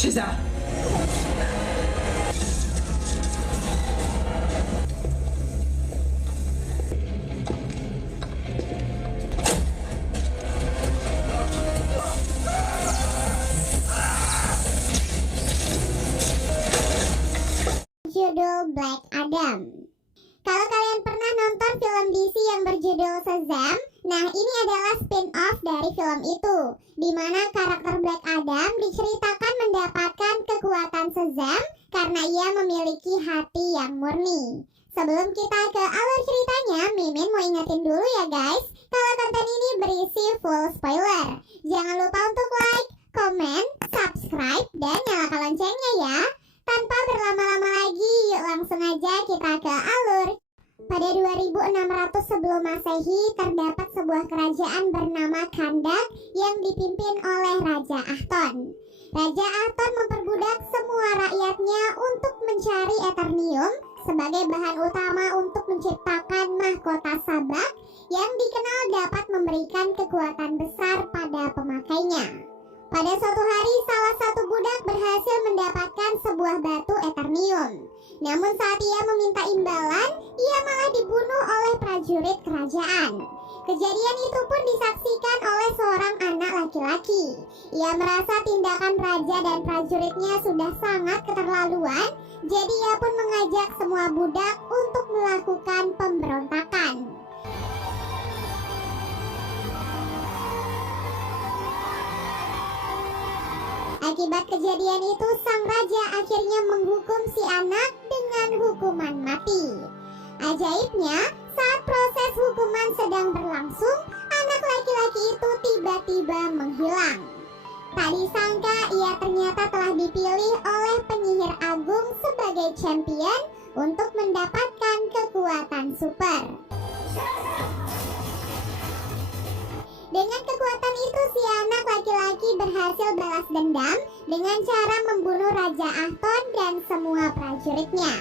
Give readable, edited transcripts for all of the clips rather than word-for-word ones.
Shazam! Judul Black Adam. Kalau kalian pernah nonton film DC yang berjudul Shazam, nah ini adalah spin-off dari film itu, di mana karakter Black Adam diceritakan mendapatkan kekuatan Shazam karena ia memiliki hati yang murni. Sebelum kita ke alur ceritanya, Mimin mau ingetin dulu ya guys, kalau konten ini berisi full spoiler. Jangan lupa untuk like, komen, subscribe, dan nyalakan loncengnya ya. Tanpa berlama-lama lagi, yuk langsung aja kita ke alur. Pada 2600 sebelum Masehi, terdapat sebuah kerajaan bernama Kahndaq yang dipimpin oleh Raja Ahton. Raja Ahton memperbudak semua rakyatnya untuk mencari Eternium sebagai bahan utama untuk menciptakan mahkota Sabak yang dikenal dapat memberikan kekuatan besar pada pemakainya. Pada suatu hari, salah satu budak berhasil mendapatkan sebuah batu Eternium. Namun saat ia meminta imbalan, ia malah dibunuh oleh prajurit kerajaan. Kejadian itu pun disaksikan oleh seorang anak laki-laki. Ia merasa tindakan raja dan prajuritnya sudah sangat keterlaluan, jadi ia pun mengajak semua budak untuk melakukan pemberontakan. Akibat kejadian itu, sang raja akhirnya menghukum si anak dengan hukuman mati. Ajaibnya, saat proses hukuman sedang berlangsung, anak laki-laki itu tiba-tiba menghilang. Tak disangka, ia ternyata telah dipilih oleh penyihir agung sebagai champion untuk mendapatkan kekuatan super. Dengan kekuatan itu, si anak laki-laki berhasil balas dendam dengan cara membunuh Raja Ahton dan semua prajuritnya.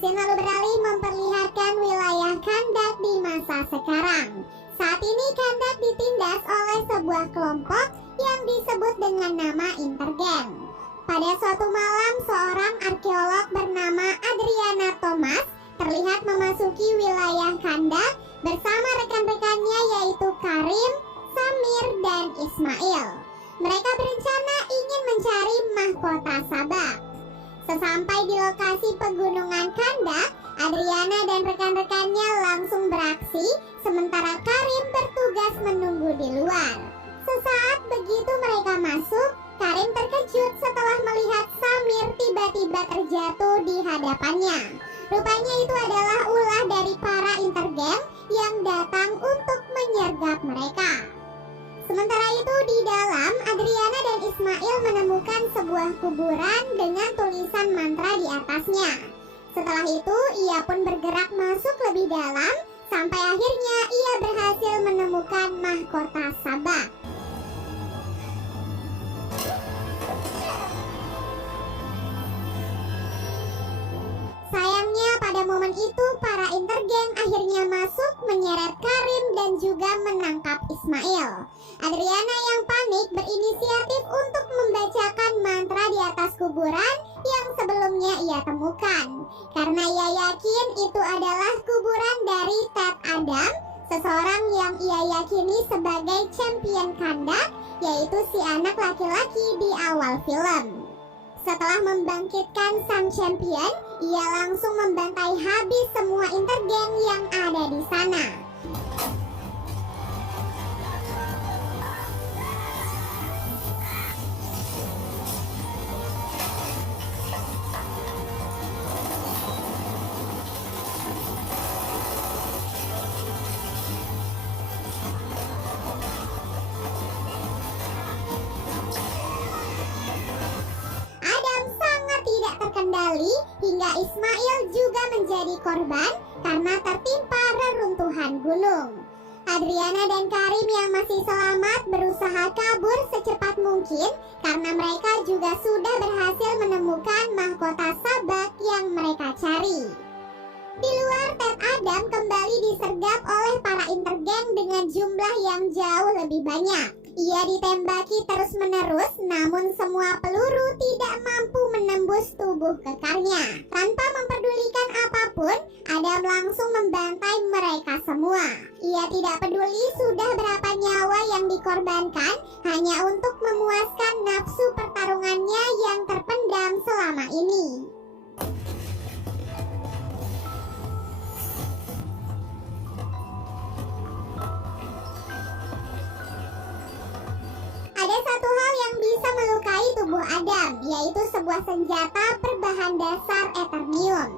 Scene lalu beralih memperlihatkan wilayah Kahndaq di masa sekarang. Saat ini Kahndaq ditindas oleh sebuah kelompok yang disebut dengan nama Intergang. Pada suatu malam, seorang arkeolog bernama Adriana Thomas terlihat memasuki wilayah Kahndaq bersama rekan-rekannya yaitu Karim, Samir, dan Ismail. Mereka berencana ingin mencari mahkota Sabak. Sesampai di lokasi pegunungan Kahndaq, Adriana dan rekan-rekannya langsung beraksi, sementara Karim bertugas menunggu di luar. Sesaat begitu mereka masuk, Karim terkejut setelah melihat Samir tiba-tiba terjatuh di hadapannya. Rupanya itu adalah ulah dari para Intergang yang datang untuk menyergap mereka. Sementara itu di dalam, Adriana dan Ismail menemukan sebuah kuburan dengan tulisan mantra di atasnya. Setelah itu, ia pun bergerak masuk lebih dalam, sampai akhirnya ia berhasil menemukan mahkota Sabak. Sayangnya pada momen itu para Intergang akhirnya masuk menyeret Karim dan juga menangkap Ismail. Adriana yang panik berinisiatif untuk membacakan mantra di atas kuburan yang sebelumnya ia temukan. Karena ia yakin itu adalah kuburan dari Ted Adam, seseorang yang ia yakini sebagai champion Kahndaq, yaitu si anak laki-laki di awal film. Setelah membangkitkan sang champion, ia langsung membantai habis semua Intergang yang ada di sana. Terkendali hingga Ismail juga menjadi korban karena tertimpa reruntuhan gunung. Adriana dan Karim yang masih selamat berusaha kabur secepat mungkin karena mereka juga sudah berhasil menemukan mahkota Sabak yang mereka cari. Di luar, Ted Adam kembali disergap oleh para Intergang dengan jumlah yang jauh lebih banyak. Ia ditembaki terus-menerus, namun semua peluru tidak mampu menembus tubuh kekarnya. Tanpa memperdulikan apapun, Adam langsung membantai mereka semua. Ia tidak peduli sudah berapa nyawa yang dikorbankan, hanya untuk memuaskan nafsu pertarungannya yang terpendam selama ini. Ada satu hal yang bisa melukai tubuh Adam, yaitu sebuah senjata berbahan dasar Eternium.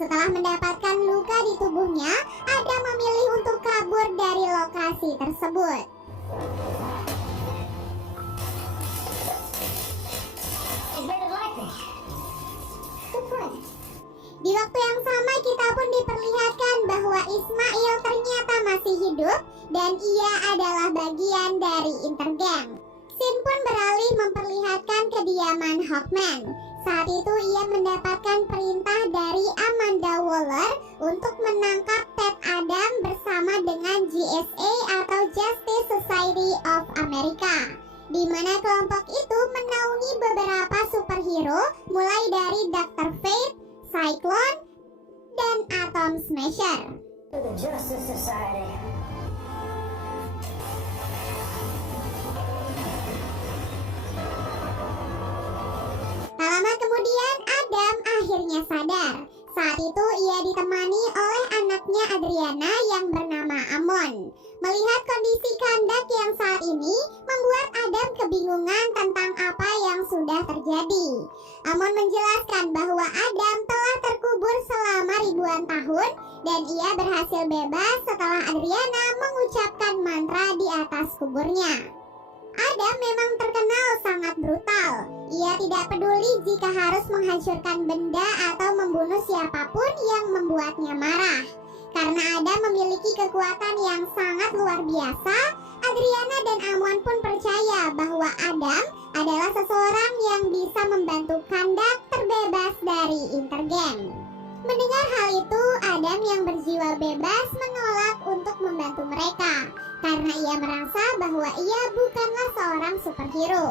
Setelah mendapatkan luka di tubuhnya, Adam memilih untuk kabur dari lokasi tersebut. Di waktu yang sama kita pun diperlihatkan bahwa Ismail ternyata masih hidup dan ia adalah bagian dari Intergang. Scene pun beralih memperlihatkan kediaman Hawkman. Saat itu ia mendapatkan perintah dari Amanda Waller untuk menangkap Ted Adam bersama dengan GSA atau Justice Society of America, di mana kelompok itu menaungi beberapa superhero mulai dari Dr. Fate, Cyclone, dan Atom Smasher. The Justice Society. Tak lama kemudian Adam akhirnya sadar. Saat itu ia ditemani oleh anaknya Adriana yang bernama Amon. Melihat kondisi kandak yang saat ini membuat Adam kebingungan tentang apa yang sudah terjadi. Amon menjelaskan bahwa Adam telah terkubur selama ribuan tahun dan ia berhasil bebas setelah Adriana mengucapkan mantra di atas kuburnya. Adam memang terkenal sangat brutal. Ia tidak peduli jika harus menghancurkan benda atau membunuh siapapun yang membuatnya marah. Karena Adam memiliki kekuatan yang sangat luar biasa, Adriana dan Amon pun percaya bahwa Adam adalah seseorang yang bisa membantu kandak terbebas dari Intergang. Mendengar hal itu, Adam yang berjiwa bebas menolak untuk membantu mereka karena ia merasa bahwa ia bukanlah seorang superhero.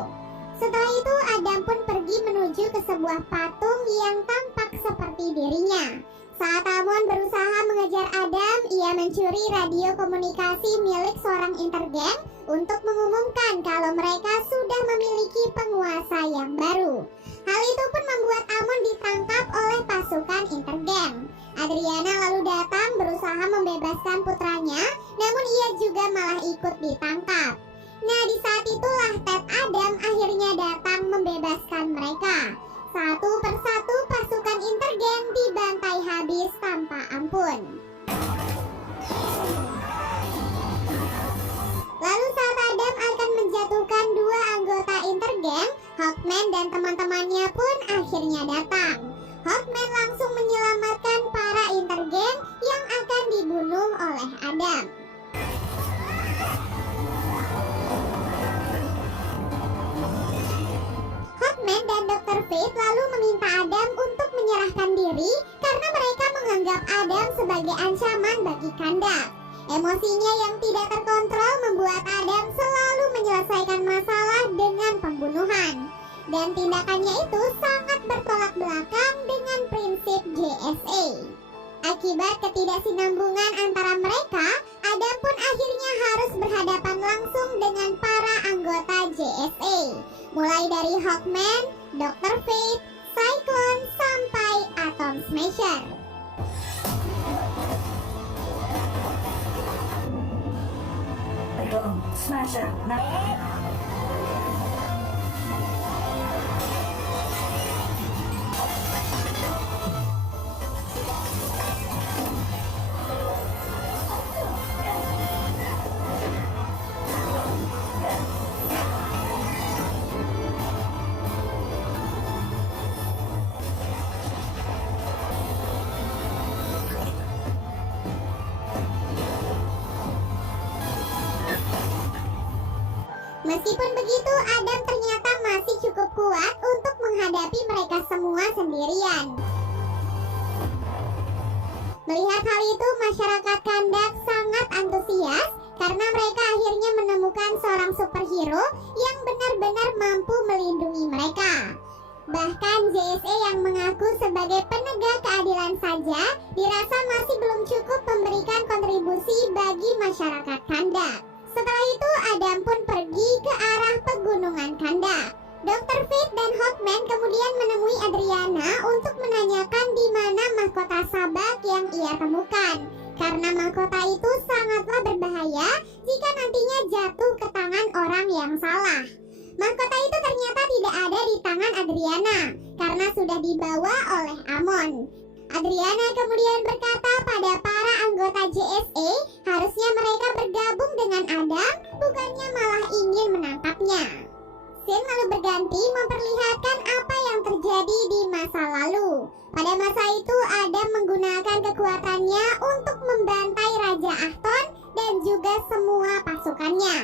Setelah itu Adam pun pergi menuju ke sebuah patung yang tampak seperti dirinya. Saat Amon berusaha mengejar Adam, ia mencuri radio komunikasi milik seorang Intergang untuk mengumumkan kalau mereka sudah memiliki penguasa yang baru. Hal itu pun membuat Amon ditangkap oleh pasukan Intergang. Adriana lalu datang berusaha membebaskan putranya, namun ia juga malah ikut ditangkap. Nah, di saat itulah Ted Adam akhirnya datang membebaskan mereka. Satu persatu pasukan Intergang dibantai habis tanpa ampun. Lalu saat Adam akan menjatuhkan dua anggota Intergang, Hawkman dan teman-temannya pun akhirnya datang. Hawkman langsung menyelamatkan para Intergang yang akan dibunuh oleh Adam. Hawkman dan Dr. Fate lalu meminta Adam untuk menyerahkan diri karena mereka menganggap Adam sebagai ancaman bagi kandak. Emosinya yang tidak terkontrol membuat Adam selalu menyelesaikan masalah dengan pembunuhan. Dan tindakannya itu sangat bertolak belakang dengan prinsip JSA. Akibat ketidaksinambungan antara mereka, Adam pun akhirnya harus berhadapan langsung dengan para anggota JSA. Mulai dari Hawkman, Dr. Fate, Cyclone, sampai Atom Smasher. Atom Smasher. Meskipun begitu, Adam ternyata masih cukup kuat untuk menghadapi mereka semua sendirian. Melihat hal itu, masyarakat Kandak sangat antusias karena mereka akhirnya menemukan seorang superhero yang benar-benar mampu melindungi mereka. Bahkan JSA yang mengaku sebagai penegak keadilan saja dirasa masih belum cukup memberikan kontribusi bagi masyarakat Kandak. Setelah itu Adam pun pergi ke arah pegunungan Kandak. Dr. Fate dan Hawkman kemudian menemui Adriana untuk menanyakan di mana mahkota sabak yang ia temukan. Karena mahkota itu sangatlah berbahaya jika nantinya jatuh ke tangan orang yang salah. Mahkota itu ternyata tidak ada di tangan Adriana karena sudah dibawa oleh Amon. Adriana kemudian berkata pada para anggota JSA harusnya mereka bergabung dengan Adam, bukannya malah ingin menangkapnya. Scene lalu berganti memperlihatkan apa yang terjadi di masa lalu. Pada masa itu Adam menggunakan kekuatannya untuk membantai Raja Ahton dan juga semua pasukannya.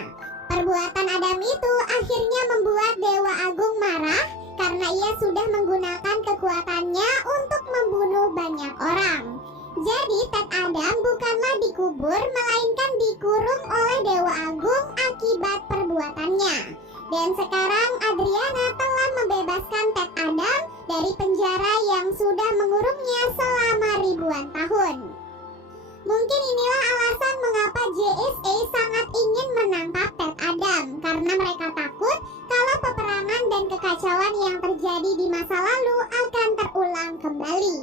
Perbuatan Adam itu akhirnya membuat Dewa Agung marah karena ia sudah menggunakan kekuatannya untuk membunuh banyak orang. Jadi Ted Adam bukanlah dikubur melainkan dikurung oleh Dewa Agung akibat perbuatannya. Dan sekarang Adriana telah membebaskan Ted Adam dari penjara yang sudah mengurungnya selama ribuan tahun. Mungkin inilah alasan mengapa JSA sangat ingin menangkap Ted Adam, karena mereka takut kalau peperangan dan kekacauan yang terjadi di masa lalu akan terulang kembali.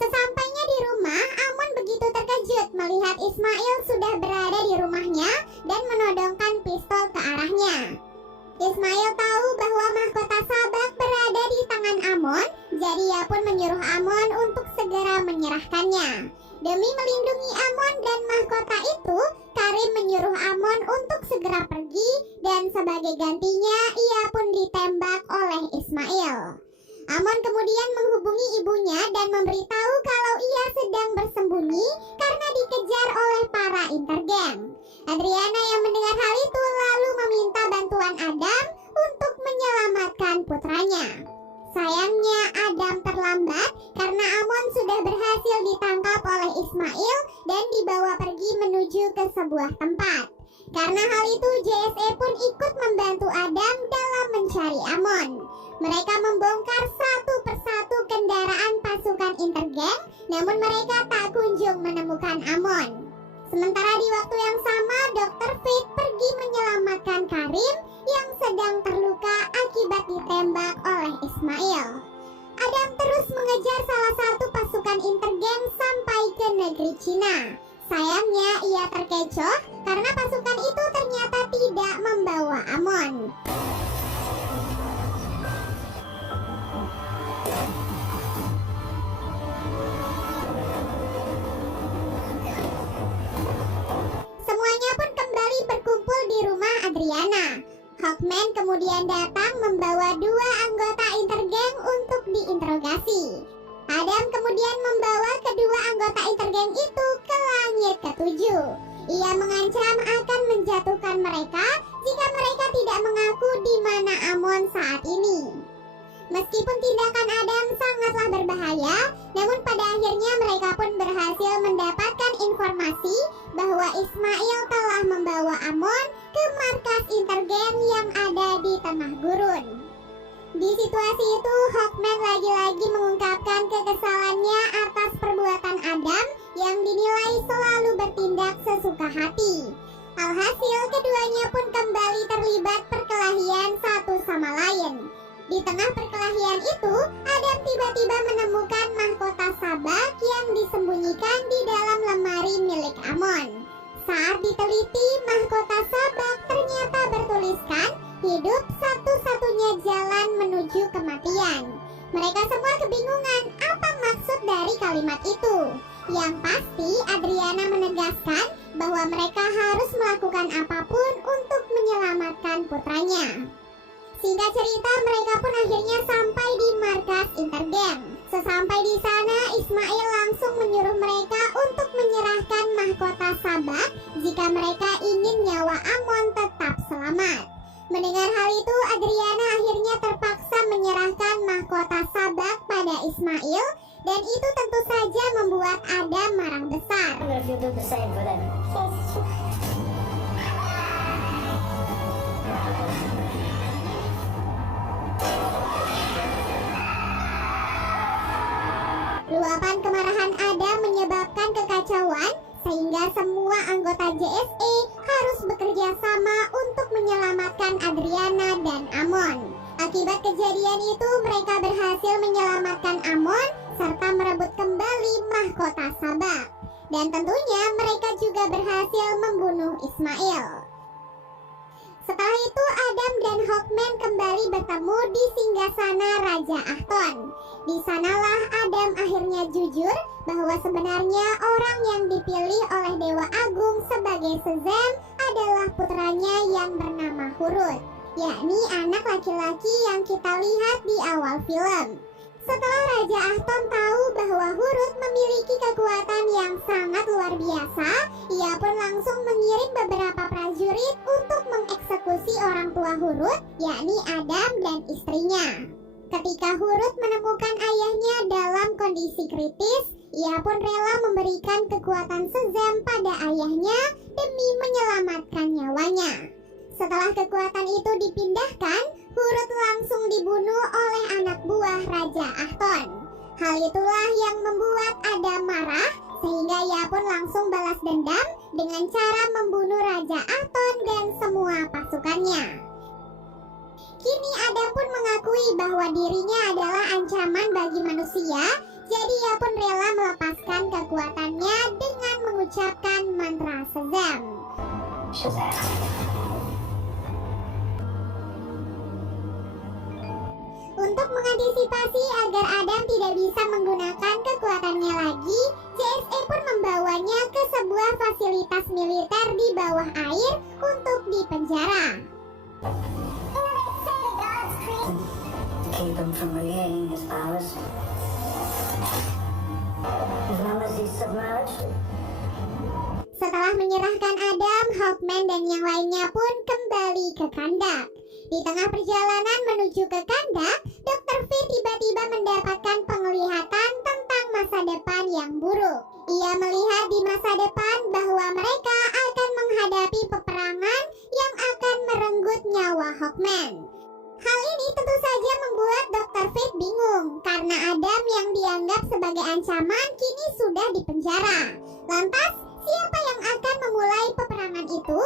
Sesampainya di rumah, Amon begitu terkejut melihat Ismail sudah berada di rumahnya dan menodongkan pistol ke arahnya. Ismail tahu bahwa mahkota sabak berada di tangan Amon, jadi ia pun menyuruh Amon untuk segera menyerahkannya. Demi melindungi Amon dan mahkota itu, Karim menyuruh Amon untuk segera pergi dan sebagai gantinya ia pun ditembak oleh Ismail. Amon kemudian menghubungi ibunya dan memberitahu kalau ia sedang bersembunyi karena dikejar oleh para intergen. Adriana yang mendengar hal itu lalu meminta bantuan Adam untuk menyelamatkan putranya. Sayangnya Adam terlambat karena Amon sudah berhasil ditangkap oleh Ismail dan dibawa pergi menuju ke sebuah tempat. Karena hal itu JSA pun ikut membantu Adam dalam mencari Amon. Mereka membongkar satu persatu kendaraan pasukan intergen, namun mereka tak kunjung menemukan Amon. Sementara di waktu yang sama, Dr. Fate pergi menyelamatkan Karim yang sedang terluka akibat ditembak oleh Ismail. Adam terus mengejar salah satu pasukan intergen sampai ke negeri Cina. Sayangnya ia terkecoh karena pasukan itu ternyata tidak membawa Amon. Semuanya pun kembali berkumpul di rumah Adriana. Hawkman kemudian datang membawa dua anggota intergeng untuk diinterogasi. Adam kemudian membawa kedua anggota intergeng itu ke langit ketujuh. Ia mengancam akan menjatuhkan mereka jika mereka tidak mengaku di mana Amon saat ini. Meskipun tindakan Adam sangatlah berbahaya, namun pada akhirnya mereka pun berhasil mendapatkan informasi bahwa Ismail telah membawa Amon ke markas intergen yang ada di tengah gurun. Di situasi itu, Hawkman lagi-lagi mengungkapkan kekesalannya atas perbuatan Adam yang dinilai selalu bertindak sesuka hati. Alhasil, keduanya pun kembali terlibat perkelahian satu sama lain. Di tengah perkelahian itu, Adam tiba-tiba menemukan mahkota sabak yang disembunyikan di dalam lemari milik Amon. Saat diteliti, mahkota sabak ternyata bertuliskan hidup satu-satunya jalan menuju kematian. Mereka semua kebingungan apa maksud dari kalimat itu. Yang pasti Adriana menegaskan bahwa mereka harus melakukan apapun untuk menyelamatkan putranya. Singkat cerita, mereka pun akhirnya sampai di markas intergen. Sesampai di sana, Ismail langsung menyuruh mereka untuk menyerahkan mahkota sabak jika mereka ingin nyawa Amon tetap selamat. Mendengar hal itu, Adriana akhirnya terpaksa menyerahkan mahkota sabak pada Ismail Dan itu tentu saja membuat Adam marah besar. I wonder if you'll do the same for them. Luapan kemarahan Adam menyebabkan kekacauan sehingga semua anggota JSA harus bekerja sama untuk menyelamatkan Adriana dan Amon. Akibat kejadian itu mereka berhasil menyelamatkan Amon serta merebut kembali mahkota Sabak. Dan tentunya mereka juga berhasil membunuh Ismail. Setelah itu Adam dan Hawkman kembali bertemu di singgasana Raja Ahton. Di sanalah Adam akhirnya jujur bahwa sebenarnya orang yang dipilih oleh Dewa Agung sebagai Shazam adalah putranya yang bernama Hurut, yakni anak laki-laki yang kita lihat di awal film. Setelah Raja Ahton tahu bahwa Hurut memiliki kekuatan yang sangat luar biasa, ia pun langsung mengirim beberapa prajurit untuk mengeksekusi orang tua Hurut, yakni Adam dan istrinya. Ketika Hurut menemukan ayahnya dalam kondisi kritis, ia pun rela memberikan kekuatan Shazam pada ayahnya demi menyelamatkan nyawanya. Setelah kekuatan itu dipindahkan, Hurut langsung dibunuh oleh anak buah Raja Ahton. Hal itulah yang membuat Adam marah, sehingga ia pun langsung balas dendam dengan cara membunuh Raja Ahton dan semua pasukannya. Kini Adam pun mengakui bahwa dirinya adalah ancaman bagi manusia, jadi ia pun rela melepaskan kekuatannya dengan mengucapkan mantra Shazam. Shazam. Untuk mengantisipasi agar Adam tidak bisa menggunakan kekuatannya lagi, JSA pun membawanya ke sebuah fasilitas militer di bawah air untuk dipenjara. To keep him from regaining his powers. As long as he's submerged. Setelah menyerahkan Adam, Hawkman dan yang lainnya pun kembali ke Kandak. Di tengah perjalanan menuju ke Kandak, Dr. V tiba-tiba mendapatkan penglihatan tentang masa depan yang buruk. Ia melihat di masa depan bahwa mereka akan menghadapi peperangan yang akan merenggut nyawa Hawkman. Hal ini tentu saja membuat Dr. Fate bingung karena Adam yang dianggap sebagai ancaman kini sudah dipenjara. Lantas, siapa yang akan memulai peperangan itu?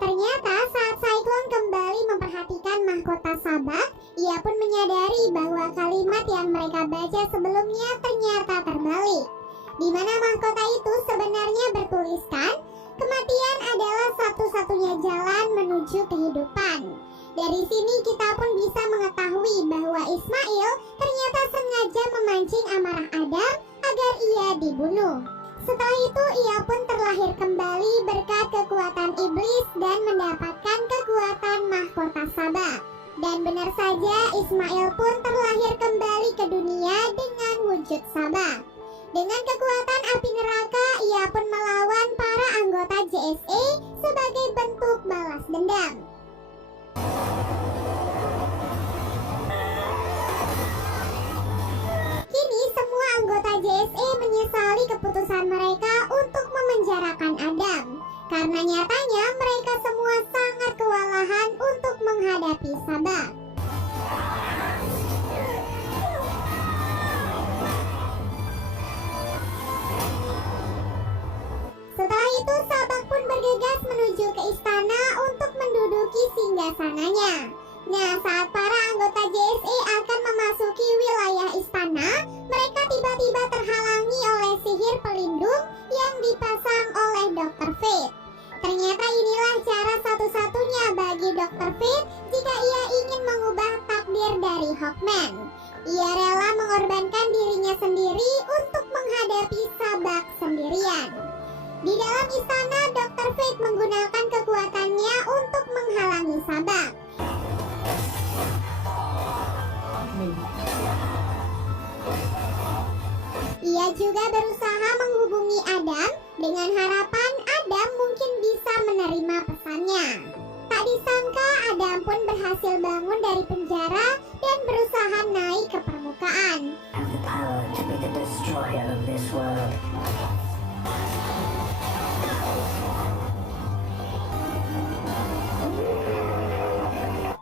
Ternyata saat Cyclone kembali memperhatikan mahkota Sabak, ia pun menyadari bahwa kalimat yang mereka baca sebelumnya ternyata terbalik. Di mana mahkota itu sebenarnya bertuliskan, kematian adalah satu-satunya jalan menuju kehidupan. Dari sini kita pun bisa mengetahui bahwa Ismail ternyata sengaja memancing amarah Adam agar ia dibunuh. Setelah itu ia pun terlahir kembali berkat kekuatan iblis dan mendapatkan kekuatan mahkota Sabak. Dan benar saja Ismail pun terlahir kembali ke dunia dengan wujud Sabak. Dengan kekuatan api neraka ia pun melawan para anggota JSA sebagai bentuk balas dendam. Kini semua anggota JSA menyesali keputusan mereka untuk memenjarakan Adam, karena nyatanya mereka semua sangat kewalahan untuk menghadapi Sabak. Setelah itu Sabak pun bergegas menuju ke istana untuk menduduki singgasananya. Nah, saat para anggota JSA akan memasuki wilayah istana, mereka tiba-tiba terhalangi oleh sihir pelindung yang dipasang oleh Dr. Fate. Ternyata inilah cara satu-satunya bagi Dr. Fate jika ia ingin mengubah takdir dari Hawkman. Ia rela mengorbankan dirinya sendiri untuk menghadapi Sabak sendirian. Di dalam istana, Dr. Fate menggunakan kekuatannya untuk menghalangi Sabak. Ia juga berusaha menghubungi Adam dengan harapan Adam mungkin bisa menerima pesannya. Tak disangka Adam pun berhasil bangun dari penjara dan berusaha naik ke permukaan. the power to be the destroyer of this world.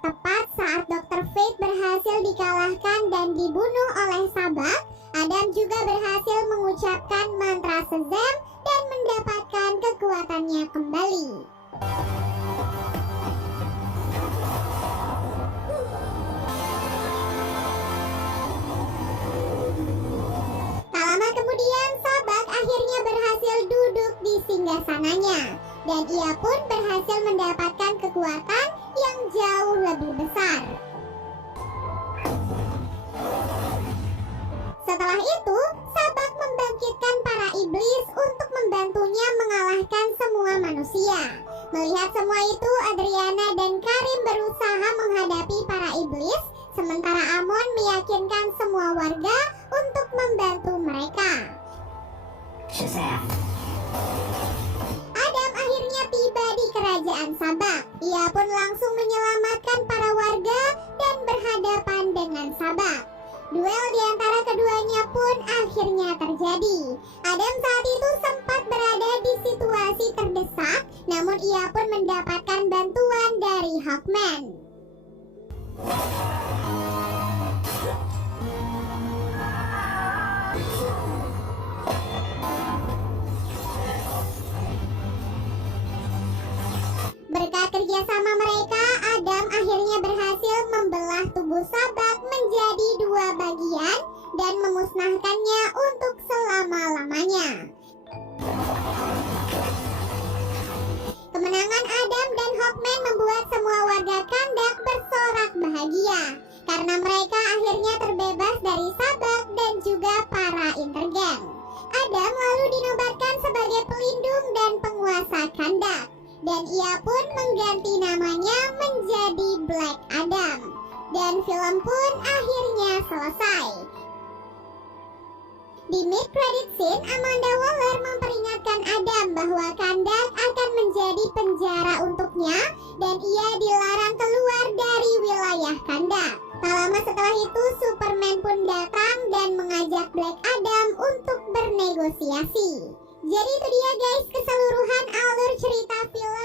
Tepat saat Dr. Fate berhasil dikalahkan dan dibunuh oleh Sabak, Adam juga berhasil mengucapkan mantra Shazam dan mendapatkan kekuatannya kembali. Tak lama kemudian, Sabak akhirnya berhasil duduk di singgasananya, dan ia pun berhasil mendapatkan kekuatan yang jauh lebih besar. Setelah itu, Sabak membangkitkan para iblis untuk membantunya mengalahkan semua manusia. Melihat semua itu, Adriana dan Karim berusaha menghadapi para iblis, sementara Amon meyakinkan semua warga untuk membantu mereka. Shazam! Adam akhirnya tiba di kerajaan Sabak. Ia pun langsung menyelamatkan para warga dan berhadapan dengan Sabak. Duel di antara keduanya pun akhirnya terjadi. Adam saat itu sempat berada di situasi terdesak, namun ia pun mendapatkan bantuan dari Hawkman. Berkat kerjasama mereka, Adam akhirnya berhasil membelah tubuh Sabak menjadi 2 bagian dan memusnahkannya untuk selama-lamanya. Kemenangan Adam dan Hawkman membuat semua warga Kandak bersorak bahagia karena mereka akhirnya terbebas dari Sabak dan juga para Intergang. Adam lalu dinobatkan sebagai pelindung dan penguasa Kandak, dan ia pun mengganti namanya menjadi Black Adam. Dan film pun akhirnya selesai. Di mid-credit scene, Amanda Waller memperingatkan Adam bahwa Kandak akan menjadi penjara untuknya dan ia dilarang keluar dari wilayah Kandak. Tak lama setelah itu, Superman pun datang dan mengajak Black Adam untuk bernegosiasi. Jadi itu dia guys keseluruhan alur cerita film